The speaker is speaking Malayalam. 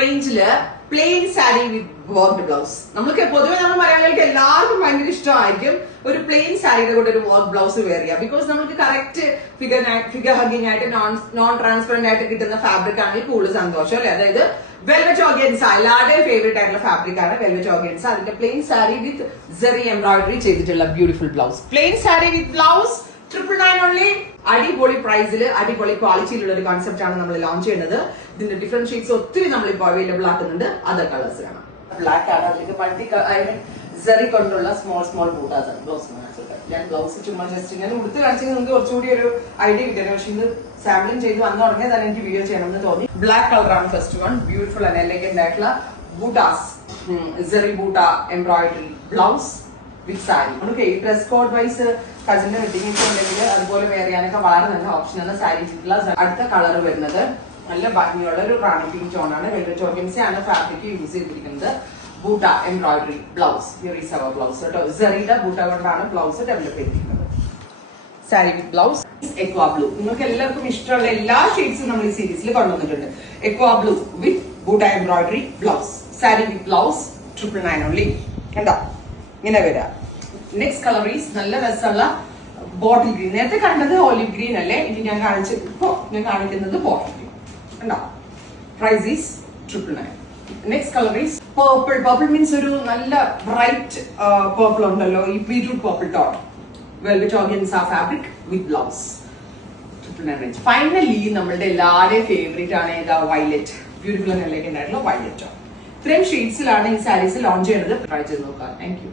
റേഞ്ചില് പ്ലെയിൻ സാരി വിത്ത് വർക്ക്ഡ് ബ്ലൗസ്. നമുക്ക് പൊതുവെ നമ്മൾ മലയാളികൾക്ക് എല്ലാവർക്കും ഭയങ്കര ഇഷ്ടമായിരിക്കും ഒരു പ്ലെയിൻ സാരിയുടെ കൂടെ ഒരു വർക്ക് ബ്ലൗസ് വെയർ ചെയ്യാം. ബിക്കോസ് നമുക്ക് കറക്റ്റ് ഫിഗർ ഹഗിങ് ആയിട്ട് നോൺ ട്രാൻസ്പെറന്റ് ആയിട്ട് കിട്ടുന്ന ഫാബ്രിക് ആണെങ്കിൽ കൂടുതൽ സന്തോഷം അല്ലെ. അതായത് വെൽവെറ്റ് ഓർഗൻസ എല്ലാവരുടെയും ഫേവറേറ്റ് ആയിട്ടുള്ള ഫാബ്രിക് ആണ് വെൽവെറ്റ് ഓർഗൻസ. അതിന്റെ plain sari with zari embroidery ചെയ്തിട്ടുള്ള beautiful blouse. Plain sari with blouse 999 only. അടിപൊളി പ്രൈസിൽ അടിപൊളി ക്വാളിറ്റിയിലുള്ള ഒരു കോൺസെപ്റ്റ് ആണ് നമ്മൾ ലോഞ്ച് ചെയ്യുന്നത്. ഇതിന്റെ ഡിഫറെന്റ് ഷെയ്ഡ്സ് ഒത്തിരി നമ്മൾ ഇപ്പോൾ അവൈലബിൾ ആക്കുന്നുണ്ട്. അതർ കളേഴ്സ് കാണാം. ബ്ലാക്ക് ആണ്, അതിലേക്ക് മൾട്ടി സെറി കൊണ്ടുള്ള സ്മോൾ ബൂട്ടാസ് ബ്ലൗസ്. ഞാൻ ബ്ലൗസ് ചുമ്മാ ജസ്റ്റ് ഞാൻ ഉടുത്ത് കാണിച്ചെങ്കിൽ നിങ്ങൾക്ക് കുറച്ചുകൂടി ഒരു ഐഡിയ കിട്ടുന്നത്. പക്ഷെ ഇത് സാമ്പിളിംഗ് ചെയ്ത് വന്ന ഉടനെ തന്നെ എനിക്ക് വീഡിയോ ചെയ്യണമെന്ന് തോന്നി. ബ്ലാക്ക് കളറാണ് first one. Beautiful and elegant ആയിട്ടുള്ള ബൂട്ടാസ്, സെറി ബൂട്ട എംബ്രോയിഡറി ബ്ലൗസ് വിത്ത് സാരി. നമുക്ക് ഡ്രസ് കോഡ് വൈസ് കസിന്റെ വെഡിങ് ഒക്കെ ഉണ്ടെങ്കിൽ അതുപോലെ വെയർ ചെയ്യാനൊക്കെ വളരെ നല്ല ഓപ്ഷനാണ് സാരി ചെയ്തിട്ടുള്ള. അടുത്ത കളർ വരുന്നത് നല്ല ഭംഗിയുള്ള ഒരു റാണി പിങ്ക് ടോൺ ആണ്. വെൽവെറ്റ് ഓർഗൻസ ആണ് ഫാബ്രിക് യൂസ് ചെയ്തിരിക്കുന്നത്. ബൂട്ട എംബ്രോയിഡറി ബ്ലൗസ്, ബ്ലൗസ് കേട്ടോ. സെറിയുടെ ബൂട്ട കൊണ്ടാണ് ബ്ലൗസ് ഡെവലപ്പ് ചെയ്തിരിക്കുന്നത്. Sari with blouse aqua blue. നിങ്ങൾക്ക് എല്ലാവർക്കും ഇഷ്ടമുള്ള എല്ലാ ഷെയ്ഡ്സും നമ്മൾ ഈ സീരീസിൽ കൊണ്ടുവന്നിട്ടുണ്ട്. Aqua blue with buta embroidery blouse. Sari with blouse 999 only. കണ്ടോ ഇങ്ങനെ വരാം. നെക്സ്റ്റ് കളർ ഈസ് നല്ല രസമുള്ള ബോട്ടിൽ ഗ്രീൻ. നേരത്തെ കണ്ടത് ഓലിവ് ഗ്രീൻ അല്ലേ. ഇനി ഞാൻ കാണിക്കുന്നത് ബോട്ടിൽ ഗ്രീൻ. കണ്ടോ. Price is 999. Next colour is purple. Purple means ഒരു നല്ല ബ്രൈറ്റ് പേർപ്പിൾ ഉണ്ടല്ലോ, ഈ beetroot purple tone. Velvet organza fabric with blouse 999. Finally നമ്മളുടെ എല്ലാവരുടെയും ഫേവറേറ്റ് ആണ് ഏതാ, വയലറ്റ്. ബ്യൂട്ടിഫുൾ ആൻഡ് എലഗന്റ് ആയിട്ടുള്ള വയലറ്റ് ടോൺ. ഇത്രയും ഷെയ്ഡ്സിലാണ് ഈ സാരീസ് ലോഞ്ച് ചെയ്യുന്നത്. ട്രൈ ചെയ്ത് നോക്കാം. Thank U.